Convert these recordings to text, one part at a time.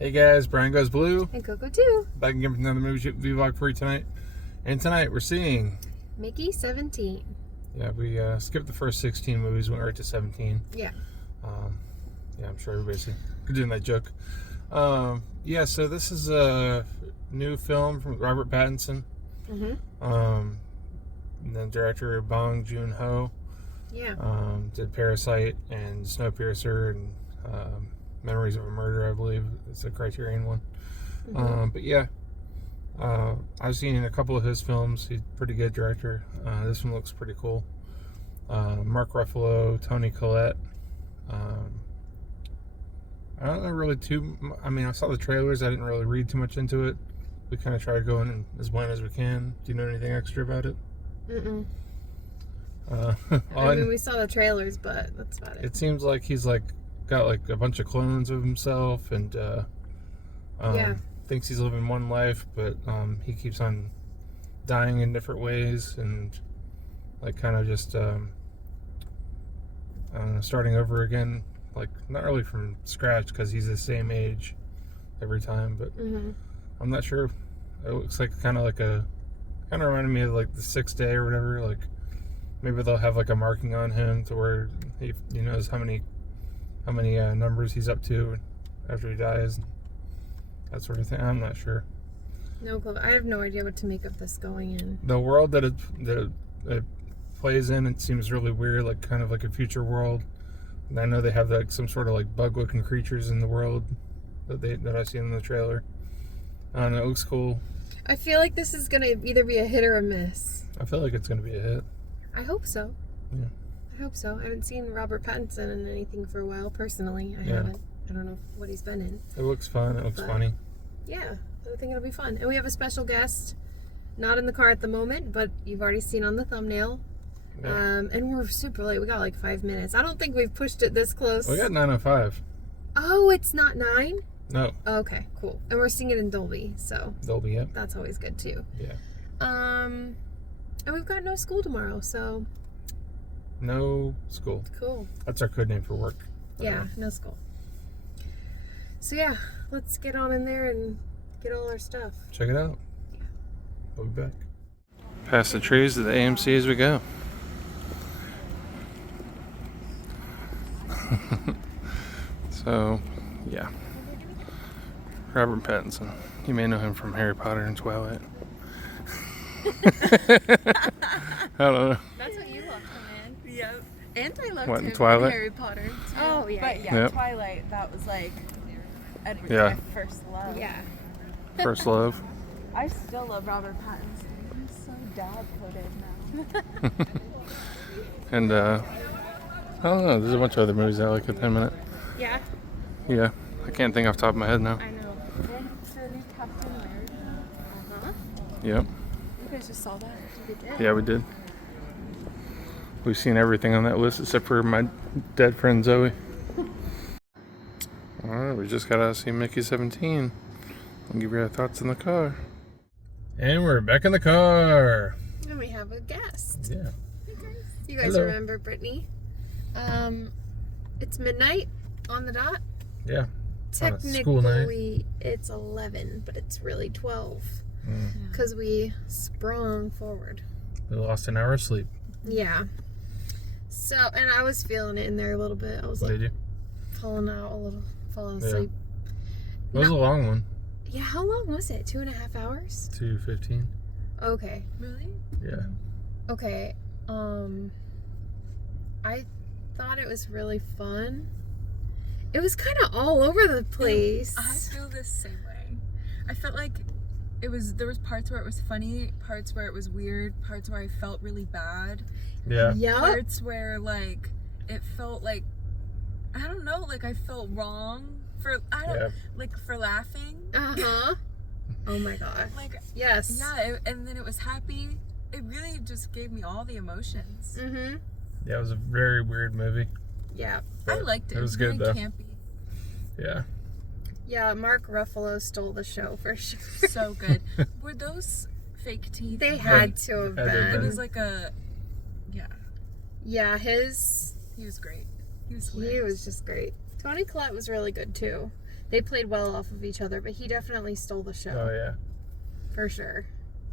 Hey guys, Brian Goes Blue. And Coco too. Back again with another movie vlog for you tonight. And tonight we're seeing Mickey 17. Yeah, we skipped the first 16 movies, went right to 17. Yeah. Yeah, I'm sure everybody's doing that joke. Yeah, so this is a new film from Robert Pattinson. And then director Bong Joon Ho. Yeah. Did Parasite and Snowpiercer and Memories of a Murder, I believe. It's a Criterion one. But yeah, I've seen a couple of his films. He's a pretty good director. This one looks pretty cool. Mark Ruffalo, Toni Collette. I don't know really I mean, I saw the trailers. I didn't really read too much into it. We kind of tried going in as blind as we can. Do you know anything extra about it? I mean, we saw the trailers, but that's about it. It seems like he's got a bunch of clones of himself, and thinks he's living one life, but he keeps on dying in different ways, and kind of just starting over again, not really from scratch, because he's the same age every time, but I'm not sure. It looks kind of reminded me of the Sixth Day or whatever. Maybe they'll have a marking on him to where he knows how many numbers he's up to after he dies, that sort of thing. I'm not sure. No clue. I have no idea what to make of this going in. The world that it plays in, it seems really weird, kind of like a future world. And I know they have some sort of bug-looking creatures in the world that I see in the trailer. I don't know, it looks cool. I feel like this is gonna either be a hit or a miss. I feel like it's gonna be a hit. I hope so. Yeah. I hope so. I haven't seen Robert Pattinson in anything for a while, personally. I haven't. I don't know what he's been in. It looks fun. It looks funny. Yeah, I think it'll be fun. And we have a special guest, not in the car at the moment, but you've already seen on the thumbnail. Yeah. And we're super late. We got 5 minutes. I don't think we've pushed it this close. We got 9:05. Oh, it's not 9? No. Okay, cool. And we're seeing it in Dolby, so. Dolby, yeah. That's always good, too. Yeah. And we've got no school tomorrow, so. No school. Cool. That's our code name for work. Yeah, no school. So yeah, let's get on in there and get all our stuff. Check it out. Yeah. We'll be back. Past the trees to the AMC as we go. So, yeah. Robert Pattinson. You may know him from Harry Potter and Twilight. I don't know. That's what you loved him in. Yep. And I loved What, him Twilight? in Harry Potter too. Oh, yeah. But yeah, Twilight, that was Edward's my first love. Yeah. First love. I still love Robert Pattinson. I'm so dad-coded now. And, I don't know. There's a bunch of other movies I like at the minute. Yeah? Yeah. I can't think off the top of my head now. I know. And it's the new Captain America. Yep. You guys just saw that? We did. Yeah, we did. We've seen everything on that list except for my dead friend Zoe. Alright, we just gotta see Mickey 17. I'll give you our thoughts in the car. And we're back in the car. And we have a guest. Yeah. Hey guys. You guys Hello. remember Brittany? It's midnight on the dot. Yeah. On a school night. Technically, it's 11, but it's really 12. Because we sprung forward. We lost an hour of sleep. Yeah. So, and I was feeling it in there a little bit. I was Did you? falling asleep. It was a long one. Yeah, how long was it? 2.5 hours? 2:15. Okay. Really? Yeah. Okay. I thought it was really fun. It was kind of all over the place. I feel the same way. I felt like there was parts where it was funny, parts where it was weird, parts where I felt really bad. Yeah. Yep. Parts where it felt I don't know, I felt wrong for for laughing. Uh-huh. Oh my god. Yes. Yeah, and then it was happy. It really just gave me all the emotions. Mm-hmm. Yeah, it was a very weird movie. Yeah. But I liked it. It was good very though. Campy. Yeah. Yeah, Mark Ruffalo stole the show for sure. So good. Were those fake teeth? They had to have Had to have been. It was Yeah, his... He was great. He was He hilarious. was just great. Toni Collette was really good too. they played well off of each other, but he definitely stole the show. Oh yeah. For sure.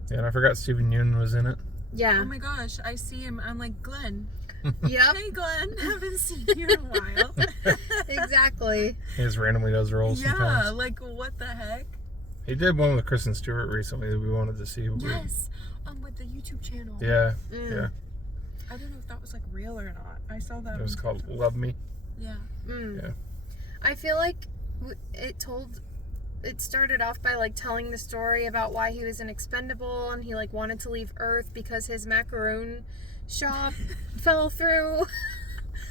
Yeah, and I forgot Steven Yeun was in it. Yeah. Oh my gosh, I see him. I'm like, Glenn. Yep. Hey, Glenn. Haven't seen you in a while. Exactly. He just randomly does roles Yeah, sometimes. like, what the heck? He did one with Kristen Stewart recently that we wanted to see. Yes, with the YouTube channel. Yeah, Mm. yeah. I don't know if that was like real or not. I saw that. It was on called TikTok. Love Me. Yeah. Mm. Yeah. I feel like it started off by like telling the story about why he was an expendable and he like wanted to leave Earth because his macaroon shop fell through.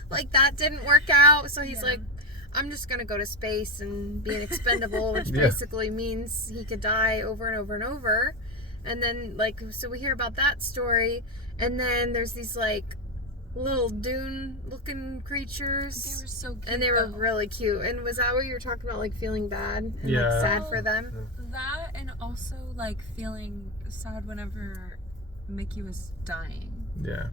Like that didn't work out, so he's like, I'm just gonna go to space and be an expendable, which basically means he could die over and over and over. And then like, so we hear about that story, and then there's these like little dune looking creatures. They were so cute. And they were really cute. And was that what you were talking about, like feeling bad and Yeah. like sad for them? That, and also like feeling sad whenever Mickey was dying. Yeah.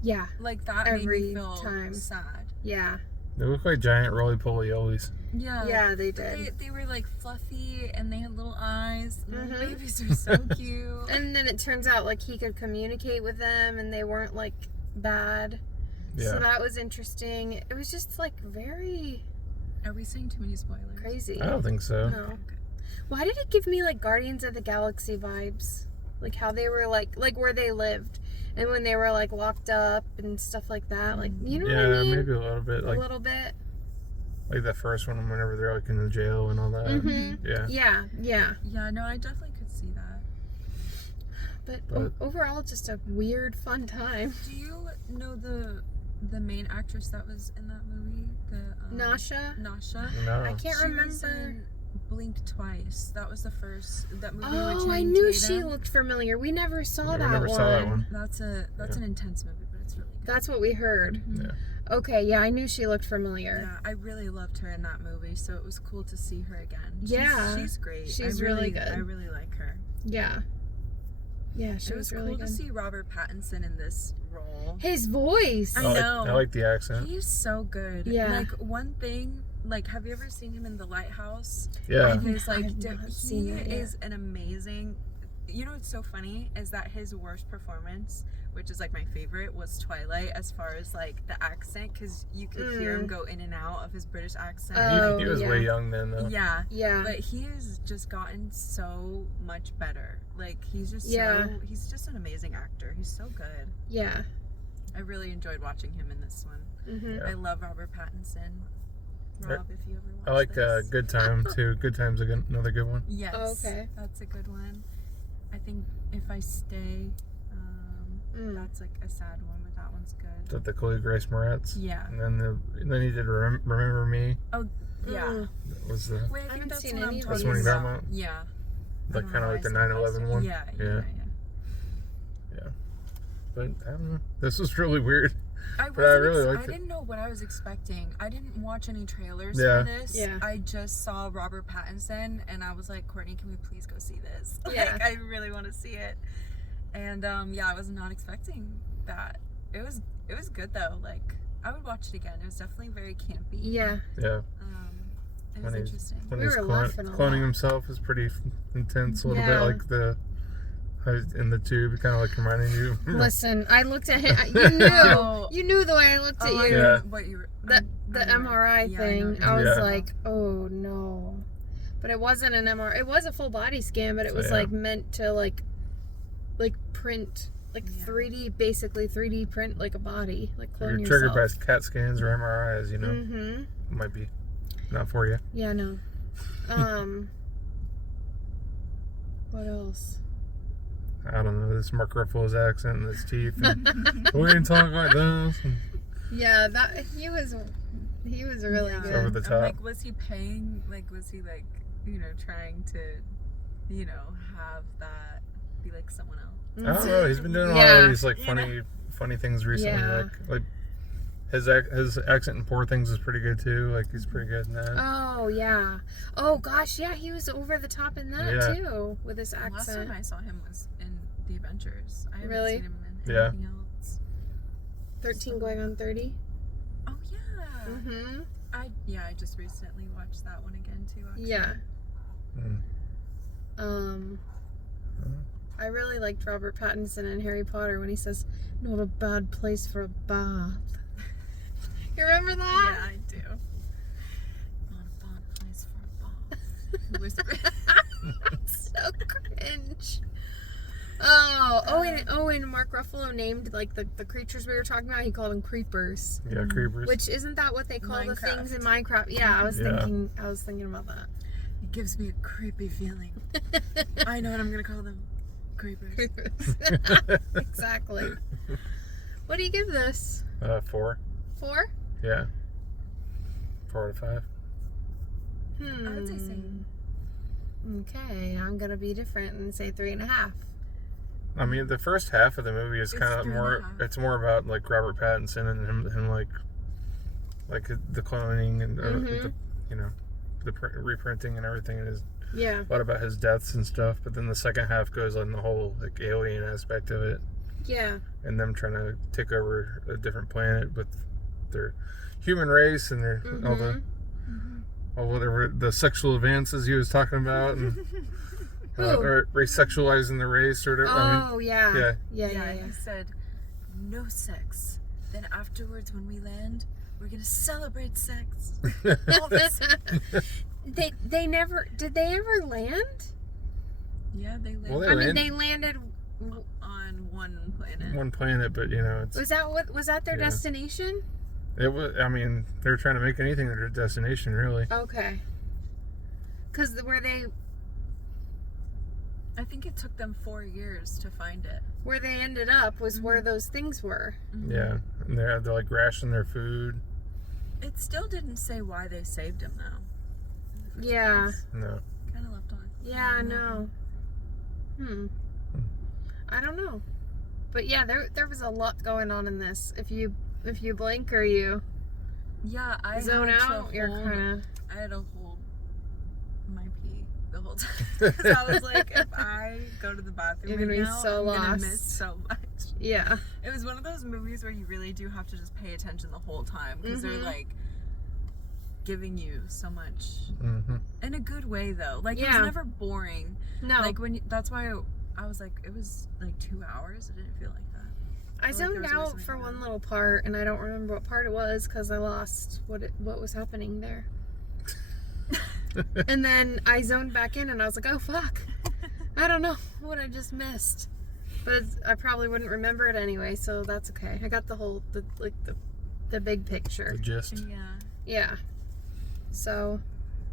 Yeah. Like that Every made me feel time. sad. Yeah. They look like giant roly-polies. Yeah. Yeah, they did. They were like fluffy and they had little eyes. Mhm. Little babies are so cute. And then it turns out like he could communicate with them and they weren't like bad. Yeah. So that was interesting. It was just like very Are we saying too many spoilers? crazy. I don't think so. No. Okay. Why did it give me like Guardians of the Galaxy vibes? Like how they were like where they lived and when they were like locked up and stuff like that. Like, you know what I mean? Maybe a little bit. Like a little bit. like that first one whenever they're like in the jail and all that. Mm-hmm. Yeah. Yeah, yeah. Yeah, no, I definitely could see that. But overall, just a weird, fun time. Do you know the main actress that was in that movie? The Nasha? Nasha. No. I can't She was remember. in Blink Twice. That was the first that movie. Oh, with I Channing knew Tatum. she looked familiar. We never saw We that never one. saw that one. That's an intense movie, but it's really good. That's what we heard. Mhm. Yeah. Okay, yeah, I knew she looked familiar. Yeah, I really loved her in that movie, so it was cool to see her again. Yeah. She's great. She's I really good. I really like her. Yeah. Yeah, she It was really cool good. to see Robert Pattinson in this role. His voice. I like, know. I like the accent. He's so good. Yeah. Like one thing, like have you ever seen him in The Lighthouse? Yeah. His like I've not seen he it yet. is an amazing. You know what's so funny is that his worst performance, which is like my favorite, was Twilight as far as like the accent, because you could hear him go in and out of his British accent. Oh, he was yeah. way young then though. Yeah. Yeah. But he has just gotten so much better. Like he's just he's just an amazing actor. He's so good. Yeah. I really enjoyed watching him in this one. Mm-hmm. Yeah. I love Robert Pattinson. Rob, if you ever watch I like this. Good Time too. Good Time's another good one. Yes. Oh, okay. That's a good one. I think If I Stay, that's like a sad one, but that one's good. The Chloe Grace Moretz. Yeah. And then he did Remember Me. Oh, yeah. That was the Wait, I haven't think that's seen what I'm any of that's talking one you're talking about. about. Yeah. Like I don't kind know of like the why I said 9/11 that. one. Yeah. But I don't know. This was really weird. I really liked it. didn't know what I was expecting. I didn't watch any trailers Yeah. for this. Yeah. I just saw Robert Pattinson and I was like, Courtney, can we please go see this? Yeah. Like, I really want to see it. And I was not expecting that. It was good though. Like, I would watch it again. It was definitely very campy. Yeah. Yeah. It was interesting. When We he's were laughing a lot. cloning himself is pretty intense a little bit. Yeah. Like how he's in the tube, kind of like reminding you. Listen, I looked at him. You knew. Oh. You knew the way I looked at Oh, I you. know Yeah. what you were. The MRI yeah, thing. I I was Yeah. like, oh no. But it wasn't an MRI. It was a full body scan, but it was Yeah. like meant to like print, like Yeah. 3D print like a body, like If clone you're yourself. triggered by CAT scans or MRIs, you know, Mm-hmm. it might be not for you. Yeah, no. What else? I don't know. This Mark Ruffalo's accent and his teeth. And, we didn't talk like this. And Yeah, that he was really Yeah. good. over the I'm top. like, was he paying? Like, was he like, trying to, have that be like someone else? I don't know. He's been doing a lot Yeah. of these like You funny things recently. Yeah. Like his accent in Poor Things is pretty good too. Like he's pretty good in that. Oh yeah. Oh gosh, yeah, he was over the top in that Yeah. too with his Last accent. time I saw him was in The Avengers. I haven't Really? seen him in Yeah. anything else. 13 going on 30. Oh yeah. Mm-hmm. I just recently watched that one again too. Actually. Yeah. Mm. I really liked Robert Pattinson in Harry Potter when he says, "Not a bad place for a bath." You remember that? Yeah, I do. Not a bad place for a bath. Whisper. So cringe. And Mark Ruffalo named like the creatures we were talking about. He called them creepers. Yeah, creepers. Which isn't that what they call the things in Minecraft. Minecraft? Yeah, I was thinking about that. It gives me a creepy feeling. I know what I'm gonna call them. Creepers. Exactly. What do you give this? 4. 4? Yeah. 4 out of 5. I would say same. Okay, I'm gonna be different and say 3.5. I mean, the first half of the movie is It's kind of 3.5. more. It's more about like Robert Pattinson and him like the cloning and the reprinting and everything. And Yeah. a lot about his deaths and stuff. But then the second half goes on the whole like alien aspect of it Yeah. and them trying to take over a different planet with their human race and their all whatever the sexual advances he was talking about and or sexualizing the race or whatever. Yeah. He said, "No sex. Then afterwards, when we land, we're gonna celebrate sex." All this. They never did. They ever land? Yeah, they landed. Well, They landed. On one planet. One planet, but it's Was that their destination? it was. I mean, they were trying to make anything their destination, really. Okay. Because I think it took them 4 years to find it. where they ended up was where those things were. Yeah, and they're like rationing their food. It still didn't say why they saved him, though. Yeah. No. Kind of left on. Yeah, I know. I don't know. But yeah, there was a lot going on in this. If you blink or you Yeah, I zone had to out, you're hold- kind of. I had to hold my pee the whole time. 'Cause I was like, if I go to the bathroom You're gonna right be now, so I'm gonna lost. miss so much. Yeah. It was one of those movies where you really do have to just pay attention the whole time because they're like giving you so much in a good way though. Like it was never boring. No. Like that's why I was like, it was like 2 hours. It didn't feel like that. I zoned there was always out something for going one on. little part, and I don't remember what part it was because I lost what was happening there. And then I zoned back in, and I was like, "Oh fuck, I don't know what I just missed," but I probably wouldn't remember it anyway, so that's okay. I got the big picture. The gist. Yeah. Yeah. So.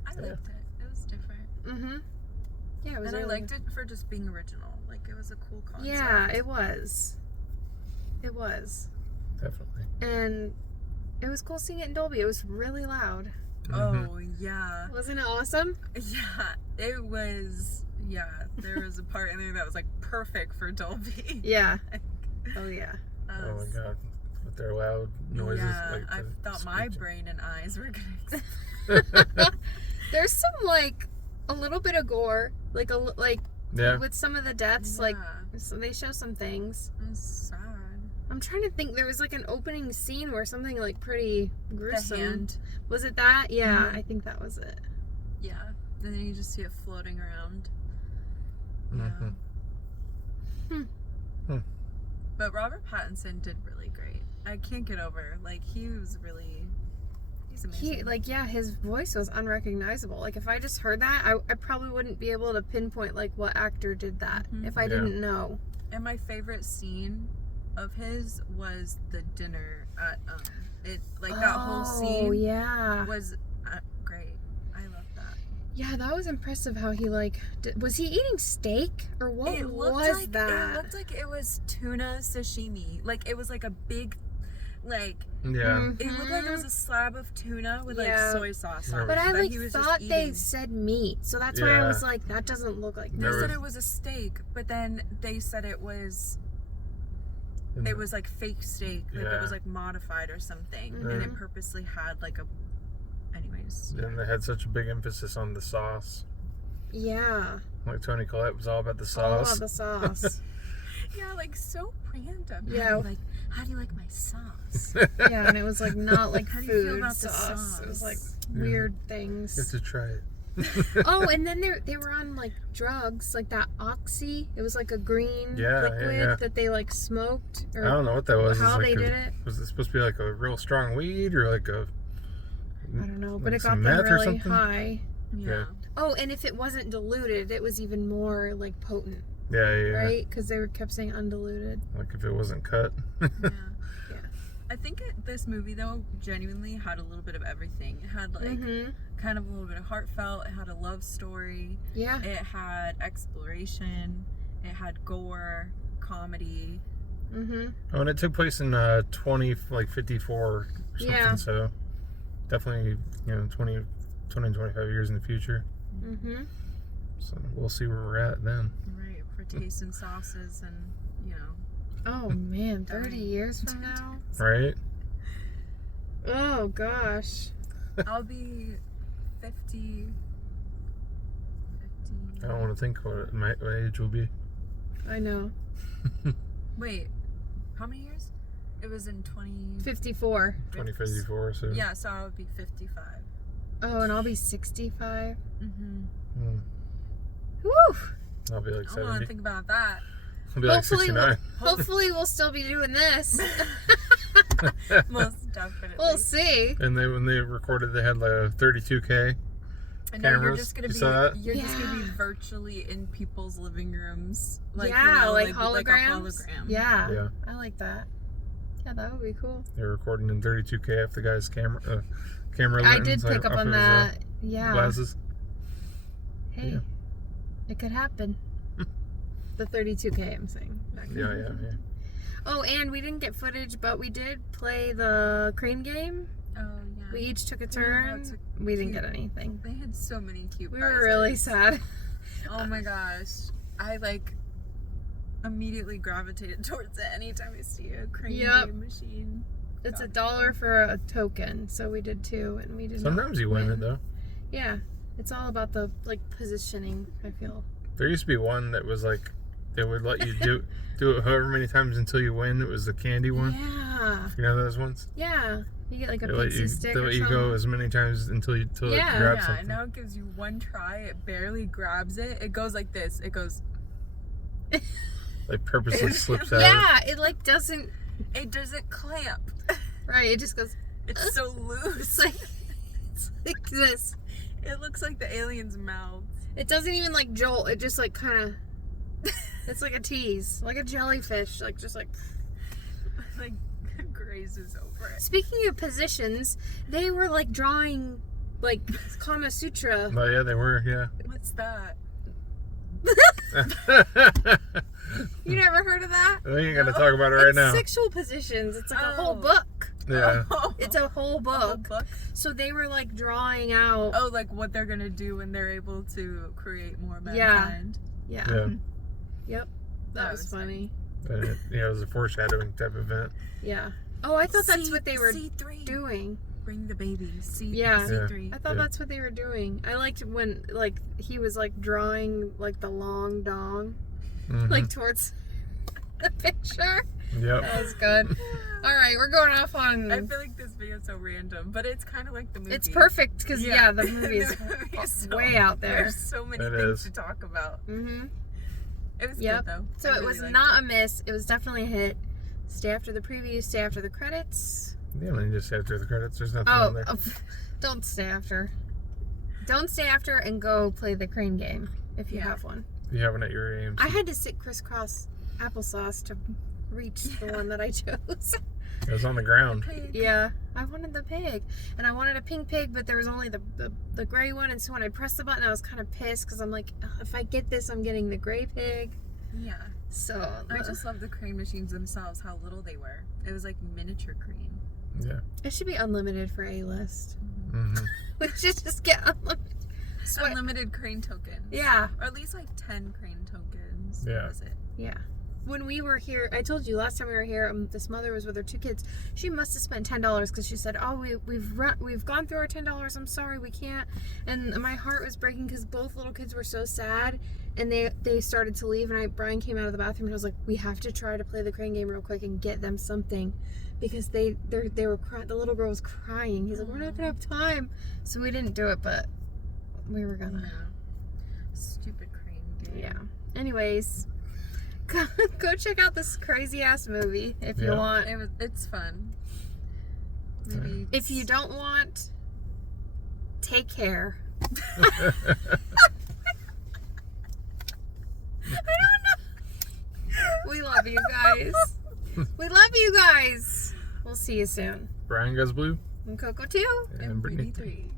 I liked it. It was different. Yeah, it was. And I really liked it for just being original. Like it was a cool concept. Yeah, it was. It was. Definitely. And it was cool seeing it in Dolby. It was really loud. Oh yeah. Wasn't it awesome? Yeah, it was. Yeah, there was a part in there that was like perfect for Dolby. Yeah. Oh yeah. Oh my god. With their loud noises. Yeah, like I the thought my screeching. brain and eyes were gonna. There's some a little bit of gore, Yeah. with some of the deaths. So they show some things. It was sad. I'm trying to think. There was an opening scene where something pretty gruesome. The hand. Was it that? Yeah, I think that was it. Yeah. And then you just see it floating around. Yeah. But Robert Pattinson did really great. I can't get over. He's amazing. His voice was unrecognizable. If I just heard that, I probably wouldn't be able to pinpoint what actor did that if I didn't know. And my favorite scene of his was the dinner at that whole scene. Oh yeah. Was great. I love that. Yeah, that was impressive how he was he eating steak or what It looked was like, that? It looked like it was tuna sashimi. It was a big Yeah. it looked like it was a slab of tuna with Yeah. soy sauce on it. But I that he was thought just they eating. said meat, so that's why I was like, that doesn't look like They meat. said it was a steak, but then they said it was fake steak, it was modified or something, and it purposely had anyways. And they had such a big emphasis on the sauce. Yeah. Like Toni Collette was all about the All sauce. about the sauce. Yeah, so random. Yeah. how do you like my sauce? Yeah, and it was like not like How do you feel food about the sauce. It was like sauce? weird You have things. to try it. Oh, and then they were on like drugs, like that oxy. It was like a green liquid that they like smoked. Or I don't know what that was. how It's they like did it. Was it supposed to be like a real strong weed or like a? I don't know, but like it got some them meth or really something? high. Yeah. Oh, and if it wasn't diluted, it was even more like potent, Yeah. right? Because they kept saying undiluted. Like if it wasn't cut. Yeah. Yeah. I think this movie though genuinely had a little bit of everything. It had like kind of a little bit of heartfelt. It had a love story. Yeah. It had exploration. It had gore, comedy. Mm-hmm. Oh, and it took place in 54 or something. Yeah. So definitely 20, 25 years in the future. Mm-hmm. So we'll see where we're at then. Right, for tasting sauces and, Oh man, 30 years from now? Right? Oh gosh. I'll be 50. I don't want to think what my age will be. I know. Wait, how many years? It was in 54. 2054, so. Yeah, so I would be 55. Oh, and I'll be 65. Mm-hmm. Woo! I'll be like I don't want 70. to think about that. I'll be like 69. Hopefully we'll still be doing this. Most definitely. We'll see. And when they recorded, they had like a 32K. And now you're cameras. just gonna You be saw that? you're just gonna be Yeah. virtually in people's living rooms. Like yeah, like like holograms. a hologram. Yeah. Yeah. I like that. Yeah, that would be cool. They were recording in 32K off the guy's camera I did lens, pick up off on of his, that. Yeah. glasses. Hey, Yeah. it could happen. The 32K, I'm saying. Yeah. Oh, and we didn't get footage, but we did play the crane game. Oh yeah. We each took a had turn. lots of We didn't cute- get anything. They had so many cute We prizes. were really sad. Oh my gosh. I like immediately gravitated towards it anytime I see a crane Yep. game machine. It's $1 for a token, so we did 2, and we did. Sometimes you win it though. Yeah, it's all about the positioning. I feel. There used to be one that was like they would let you do it however many times until you win. It was the candy one. Yeah. You know those ones? Yeah. You get like a They let pixie you, stick they or let you something. go as many times until it Yeah. grabs Yeah, something. now it gives you one try. It barely grabs it. It goes like this. It goes. Like purposely slips out. Yeah, it like doesn't. It doesn't clamp. Right, it just goes. It's so loose. It's like this. It looks like the alien's mouth. It doesn't even like jolt. It just like kind of. It's like a tease, like a jellyfish, like just like. Like grazes over it. Speaking of positions, they were like drawing, like Kama Sutra. Oh yeah, they were. Yeah. What's that? You never heard of that? We ain't gonna talk about it right It's now. sexual positions. It's like a whole Oh. book. Yeah. It's a whole A whole book. book? So they were like drawing out. Oh, like what they're gonna do when they're able to create more Yeah. mankind. Yeah. Yeah. Yep. That That was was funny. And it was a foreshadowing type event. Yeah. Oh, I thought that's what they were C3. doing. Bring the baby. Yeah. C3. I thought Yeah. that's what they were doing. I liked when like he was like drawing like the long dong Mhm. like towards the picture. Yep. That was good. All right, we're going off on. I feel like this video is so random, but it's kind of like the movie. It's perfect because yeah. the movie is movie is way out there. There's so many It things is. to talk about. Mm-hmm. It was Yep. good though. So I it really was liked not it. a miss. It was definitely a hit. Stay after the preview. Stay after the credits. Yeah, and then just after the credits, there's nothing Oh, on there. don't stay after. Don't stay after and go play the crane game if you Yeah. have one. You have one at your AMC. I had to sit crisscross applesauce to reach the one that I chose. It was on the ground. Yeah, I wanted the pig, and I wanted a pink pig, but there was only the gray one. And so when I pressed the button, I was kind of pissed because I'm like, "Ugh, if I get this, I'm getting the gray pig. Yeah. So I just love the crane machines themselves, how little they were. It was like miniature crane. Yeah. it should be unlimited for A-list. hmm We should just get unlimited. Unlimited crane tokens. Yeah, Or at least like 10 crane tokens. Yeah. What was it? yeah. when we were here, I told you last time we were here, this mother was with her 2 kids. She must have spent $10 because she said, "Oh, we've gone through our $10. I'm sorry, we can't." And my heart was breaking because both little kids were so sad, and they started to leave. And Brian came out of the bathroom and I was like, "We have to try to play the crane game real quick and get them something," because they were crying. The little girl was crying. He's like, "We're not gonna have time," so we didn't do it, but we were gonna. Stupid crane game. Yeah. Anyways. Go check out this crazy ass movie if you want. It's fun. Maybe if you don't want, take care. I don't know. We love you guys. We love you guys. We'll see you soon. Brian Goes Blue. And Coco too. And Brittany 3.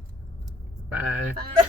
Bye. Bye.